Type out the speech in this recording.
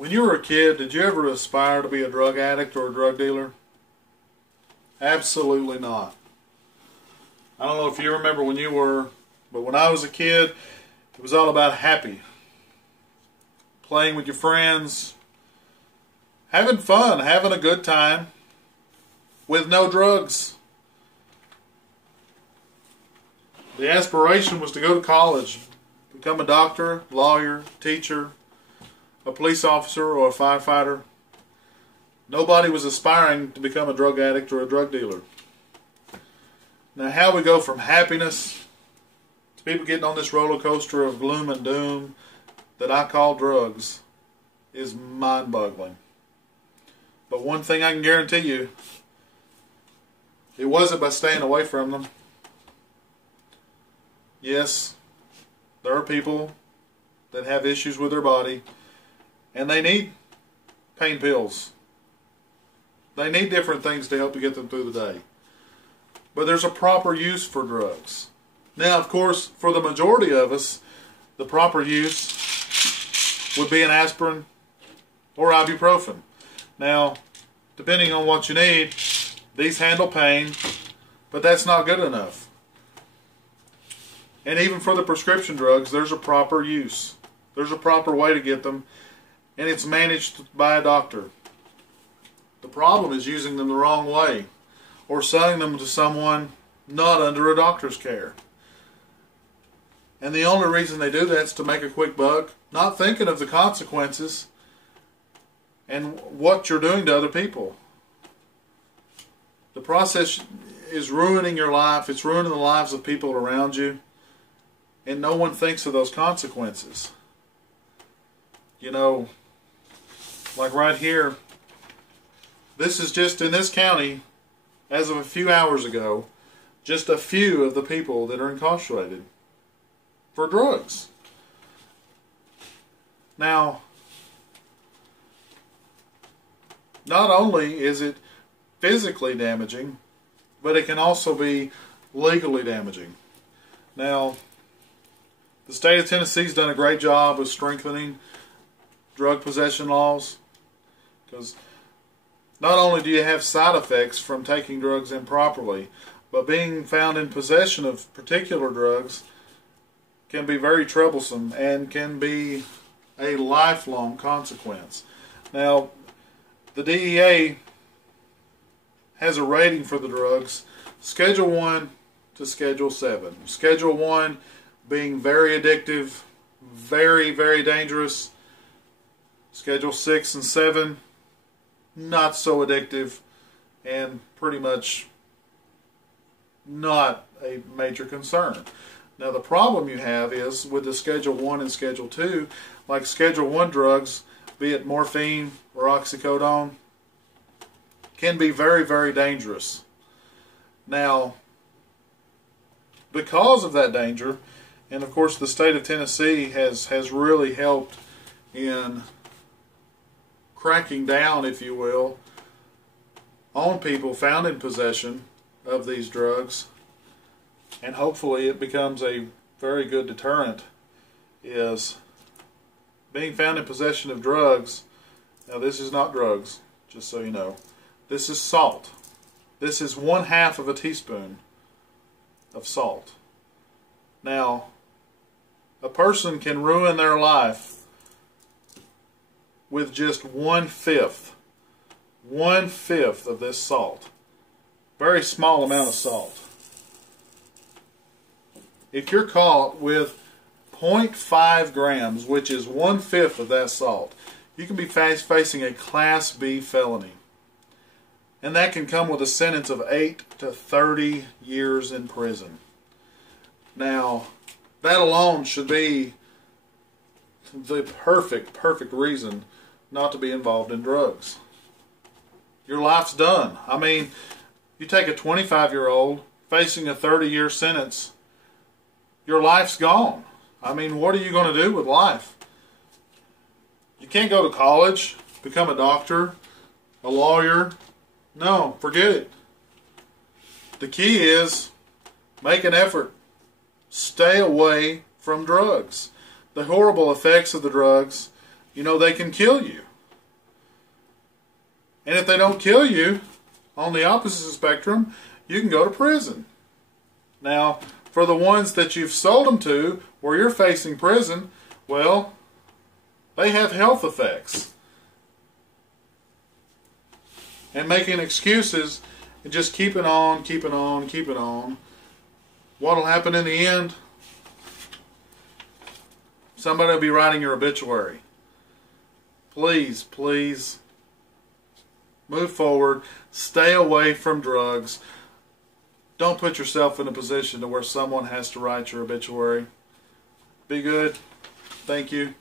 When you were a kid, did you ever aspire to be a drug addict or a drug dealer? Absolutely not. I don't know if you remember when you were, but when I was a kid, it was all about happy. Playing with your friends, having fun, having a good time, with no drugs. The aspiration was to go to college, become a doctor, lawyer, teacher, a police officer, or a firefighter. Nobody was aspiring to become a drug addict or a drug dealer. Now, how we go from happiness to people getting on this roller coaster of gloom and doom that I call drugs is mind-boggling. But one thing I can guarantee you, it wasn't by staying away from them. Yes, there are people that have issues with their body, and they need pain pills. They need different things to help you get them through the day. But there's a proper use for drugs. Now, of course, for the majority of us, the proper use would be an aspirin or ibuprofen. Now, depending on what you need, these handle pain, but that's not good enough. And even for the prescription drugs, there's a proper use. There's a proper way to get them, and it's managed by a doctor. The problem is using them the wrong way, or selling them to someone not under a doctor's care. And the only reason they do that is to make a quick buck, not thinking of the consequences and what you're doing to other people. The process is ruining your life. It's ruining the lives of people around you. And no one thinks of those consequences. You know, like right here, this is just in this county, as of a few hours ago, just a few of the people that are incarcerated for drugs. Now, not only is it physically damaging, but it can also be legally damaging. Now, the state of Tennessee has done a great job of strengthening drug possession laws, because not only do you have side effects from taking drugs improperly, but being found in possession of particular drugs can be very troublesome and can be a lifelong consequence. Now, the DEA has a rating for the drugs, Schedule 1 to Schedule 7. Schedule 1 being very addictive, very, very dangerous. Schedule 6 and 7, not so addictive, and pretty much not a major concern. Now, the problem you have is with the Schedule 1 and Schedule 2, like Schedule 1 drugs, be it morphine or oxycodone, can be very, very dangerous. Now, because of that danger, and of course the state of Tennessee has really helped in cracking down, if you will, on people found in possession of these drugs, and hopefully it becomes a very good deterrent, is being found in possession of drugs. Now, this is not drugs, just so you know. This is salt. This is 1/2 of a teaspoon of salt. Now, a person can ruin their life with just 1/5 of this salt. Very small amount of salt. If you're caught with 0.5 grams, which is 1/5 of that salt, you can be facing a Class B felony. And that can come with a sentence of 8 to 30 years in prison. Now, that alone should be the perfect reason not to be involved in drugs. Your life's done. I mean, you take a 25-year-old facing a 30-year sentence, your life's gone. I mean, what are you going to do with life? You can't go to college, become a doctor, a lawyer. No, forget it. The key is make an effort. Stay away from drugs. The horrible effects of the drugs, you know, they can kill you. And if they don't kill you, on the opposite spectrum, you can go to prison. Now, for the ones that you've sold them to, where you're facing prison, well, they have health effects. And making excuses and just keeping on, what'll happen in the end? Somebody will be writing your obituary. Please, please, move forward. Stay away from drugs. Don't put yourself in a position to where someone has to write your obituary. Be good. Thank you.